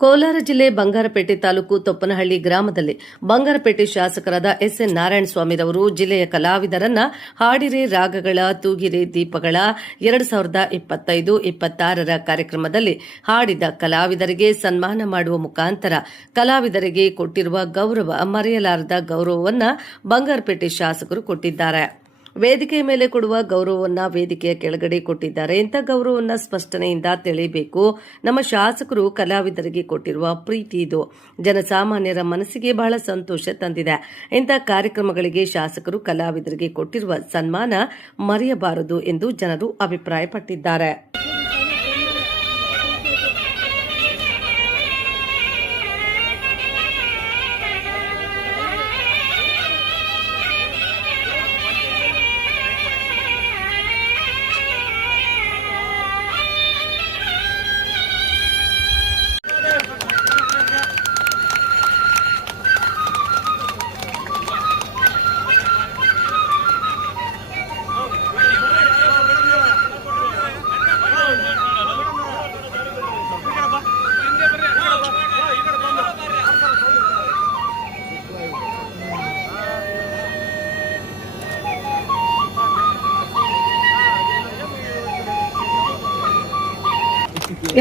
ಕೋಲಾರ ಜಿಲ್ಲೆ ಬಂಗಾರಪೇಟೆ ತಾಲೂಕು ತೊಪ್ಪನಹಳ್ಳಿ ಗ್ರಾಮದಲ್ಲಿ ಬಂಗಾರಪೇಟೆ ಶಾಸಕರಾದ ಎಸ್ಎನ್ ನಾರಾಯಣಸ್ವಾಮಿರವರು ಜಿಲ್ಲೆಯ ಕಲಾವಿದರನ್ನ ಹಾಡಿರೆ ರಾಗಗಳ ತೂಗಿರೆ ದೀಪಗಳ 2025-26ರ ಕಾರ್ಯಕ್ರಮದಲ್ಲಿ ಹಾಡಿದ ಕಲಾವಿದರಿಗೆ ಸನ್ಮಾನ ಮಾಡುವ ಮುಖಾಂತರ ಕಲಾವಿದರಿಗೆ ಕೊಟ್ಟಿರುವ ಗೌರವ ಮರೆಯಲಾರದ ಗೌರವವನ್ನು ಬಂಗಾರಪೇಟೆ ಶಾಸಕರು ಕೊಟ್ಟಿದ್ದಾರೆ. ವೇದಿಕೆಯ ಮೇಲೆ ಕೊಡುವ ಗೌರವವನ್ನು ವೇದಿಕೆಯ ಕೆಳಗಡೆ ಕೊಟ್ಟಿದ್ದಾರೆ. ಇಂಥ ಗೌರವವನ್ನು ಸ್ಪಷ್ಟನೆಯಿಂದ ತಿಳಿಯಬೇಕು. ನಮ್ಮ ಶಾಸಕರು ಕಲಾವಿದರಿಗೆ ಕೊಟ್ಟಿರುವ ಪ್ರೀತಿ ಇದು ಜನಸಾಮಾನ್ಯರ ಮನಸ್ಸಿಗೆ ಬಹಳ ಸಂತೋಷ ತಂದಿದೆ. ಇಂಥ ಕಾರ್ಯಕ್ರಮಗಳಿಗೆ ಶಾಸಕರು ಕಲಾವಿದರಿಗೆ ಕೊಟ್ಟಿರುವ ಸನ್ಮಾನ ಮರೆಯಬಾರದು ಎಂದು ಜನರು ಅಭಿಪ್ರಾಯಪಟ್ಟಿದ್ದಾರೆ.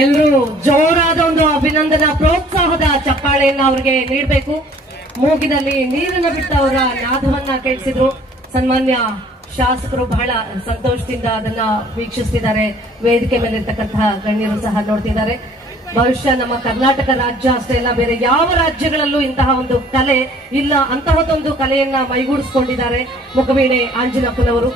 ಎಲ್ಲರೂ ಜೋರಾದ ಒಂದು ಅಭಿನಂದನಾ ಪ್ರೋತ್ಸಾಹದ ಚಪ್ಪಾಳೆಯನ್ನು ಅವರಿಗೆ ನೀಡಬೇಕು. ಮೂಗಿನಲ್ಲಿ ನೀರನ್ನು ಬಿಟ್ಟು ಅವರ ನಾದವನ್ನ ಕೇಳಿಸಿದ್ರು. ಸನ್ಮಾನ್ಯ ಶಾಸಕರು ಬಹಳ ಸಂತೋಷದಿಂದ ಅದನ್ನ ವೀಕ್ಷಿಸುತ್ತಿದ್ದಾರೆ. ವೇದಿಕೆ ಮೇಲೆ ಇರ್ತಕ್ಕಂತಹ ಗಣ್ಯರು ಸಹ ನೋಡ್ತಿದ್ದಾರೆ. ಬಹುಶಃ ನಮ್ಮ ಕರ್ನಾಟಕ ರಾಜ್ಯ ಅಷ್ಟೇ ಅಲ್ಲ, ಬೇರೆ ಯಾವ ರಾಜ್ಯಗಳಲ್ಲೂ ಇಂತಹ ಒಂದು ಕಲೆ ಇಲ್ಲ. ಅಂತಹದೊಂದು ಕಲೆಯನ್ನ ಮೈಗೂಡಿಸಿಕೊಂಡಿದ್ದಾರೆ ಮುಖವೀಣೆ ಆಂಜಿನಪ್ಪನವರು.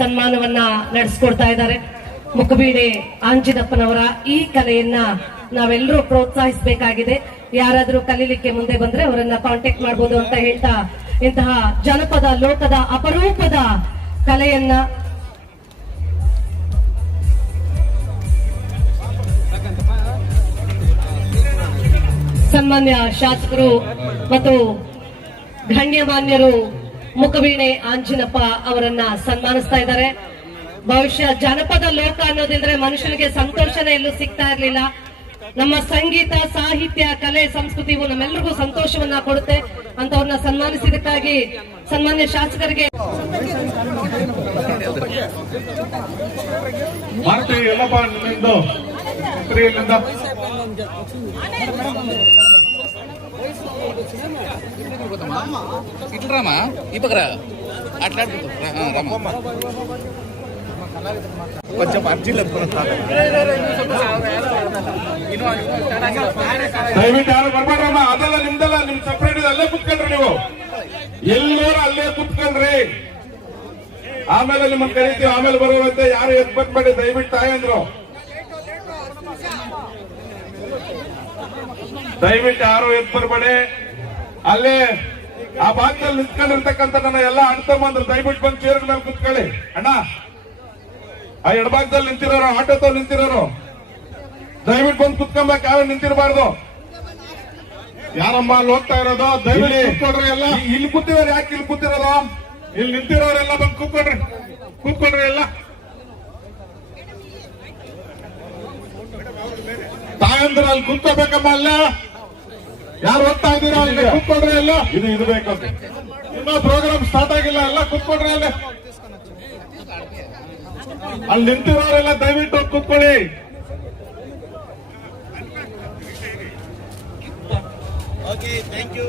ಸನ್ಮಾನವನ್ನ ನಡೆಸಿಕೊಡ್ತಾ ಇದ್ದಾರೆ. ಮುಖಬೀಡೆ ಆಂಜಿನಪ್ಪನವರ ಈ ಕಲೆಯನ್ನ ನಾವೆಲ್ಲರೂ ಪ್ರೋತ್ಸಾಹಿಸಬೇಕಾಗಿದೆ. ಯಾರಾದ್ರೂ ಕಲೀಲಿಕ್ಕೆ ಮುಂದೆ ಬಂದ್ರೆ ಅವರನ್ನ ಕಾಂಟ್ಯಾಕ್ಟ್ ಮಾಡಬಹುದು ಅಂತ ಹೇಳ್ತಾ, ಇಂತಹ ಜನಪದ ಲೋಕದ ಅಪರೂಪದ ಕಲೆಯನ್ನ ಸನ್ಮಾನ್ಯ ಶಾಸಕರು ಮತ್ತು ಗಣ್ಯಮಾನ್ಯರು ಮುಖವೀಣೆ ಆಂಜಿನಪ್ಪ ಅವರನ್ನ ಸನ್ಮಾನಿಸ್ತಾ ಇದ್ದಾರೆ. ಬಹುಶಃ ಜನಪದ ಲೋಕ ಅನ್ನೋದಿದ್ರೆ ಮನುಷ್ಯನಿಗೆ ಸಂತೋಷನೇ ಎಲ್ಲೂ ಸಿಗ್ತಾ ಇರ್ಲಿಲ್ಲ. ನಮ್ಮ ಸಂಗೀತ, ಸಾಹಿತ್ಯ, ಕಲೆ, ಸಂಸ್ಕೃತಿ ಇವು ನಮ್ಮೆಲ್ಲರಿಗೂ ಸಂತೋಷವನ್ನ ಕೊಡುತ್ತೆ. ಅಂತವ್ರನ್ನ ಸನ್ಮಾನಿಸಿದಕ್ಕಾಗಿ ಸನ್ಮಾನ್ಯ ಶಾಸಕರಿಗೆ ఇట్లరామా ఇప్పకరా అట్లా కొంచెం అర్జీలు ದಯವಿಟ್ಟು ಯಾರು ಬರ್ಬೇಡ್ರಮ್ಮ. ಅದೆಲ್ಲ ನಿಮ್ದೆಲ್ಲ ನಿಮ್ ಸಪ್ರೇಟ್ ಇದೆ, ಅಲ್ಲೇ ಕುತ್ಕೊಳ್ರಿ. ನೀವು ಎಲ್ಲರೂ ಅಲ್ಲೇ ಕುತ್ಕೊಳ್ರಿ. ಆಮೇಲೆ ನಿಮ್ಮನ್ನ ಕರಿತೀವಿ. ಆಮೇಲೆ ಬರುವಂತೆ ಯಾರು ಎದ್ ಬಂದ್ಬೇಡಿ ದಯವಿಟ್ಟು. ತಾಯಂದ್ರು ದಯವಿಟ್ಟು ಯಾರು ಎದ್ ಬರ್ಬೇಡಿ. ಅಲ್ಲೇ ಆ ಭಾಗದಲ್ಲಿ ನಿಂತ್ಕೊಂಡಿರ್ತಕ್ಕಂಥ ನನ್ನ ಎಲ್ಲ ಅಣ್ತಮ್ಮಂದ್ರು ದಯವಿಟ್ಟು ಬಂದು ಚೇರ್ ಮೇಲೆ ಕುತ್ಕೊಳ್ಳಿ. ಅಣ್ಣ, ಆ ಎಡಭಾಗದಲ್ಲಿ ನಿಂತಿರೋರು, ಆಟೋದಲ್ಲಿ ನಿಂತಿರೋರು ದಯವಿಟ್ಟು ಬಂದು ಕುತ್ಕೊಂಬೇಕು. ಯಾರು ನಿಂತಿರಬಾರ್ದು. ಯಾರಮ್ಮ ಅಲ್ಲಿ ಹೋಗ್ತಾ ಇರೋದು ದಯವಿಟ್ಟು ಕೂತ್ಕೊಡ್ರಿ. ಎಲ್ಲ ಇಲ್ಲಿ ಕೂತಿರೋರು ಯಾಕೆ ಇಲ್ಲಿ ಕೂತಿರೋದು? ಇಲ್ಲಿ ನಿಂತಿರೋರೆಲ್ಲ ಬಂದು ಕೂತ್ಕೊಡ್ರಿ. ಕೂತ್ಕೊಡ್ರಿ ಎಲ್ಲ. ತಾಯಂದ್ರ ಅಲ್ಲಿ ಕೂತ್ಕೋಬೇಕಮ್ಮ. ಅಲ್ಲ ಯಾರು ಹೋಗ್ತಾ ಇದ್ದೀರಾ ಅಲ್ಲಿ ಕೂತ್ಕೊಡ್ರಿ ಎಲ್ಲ. ಇದು ಬೇಕಂತ ಇನ್ನೂ ಪ್ರೋಗ್ರಾಮ್ ಸ್ಟಾರ್ಟ್ ಆಗಿಲ್ಲ. ಎಲ್ಲ ಕೂತ್ಕೊಡ್ರಿ ಅಲ್ಲೇ. ಅಲ್ಲಿ ನಿಂತಿರೋರೆಲ್ಲ ದಯವಿಟ್ಟು ಕೂತ್ಕೊಳ್ಳಿ. Okay thank you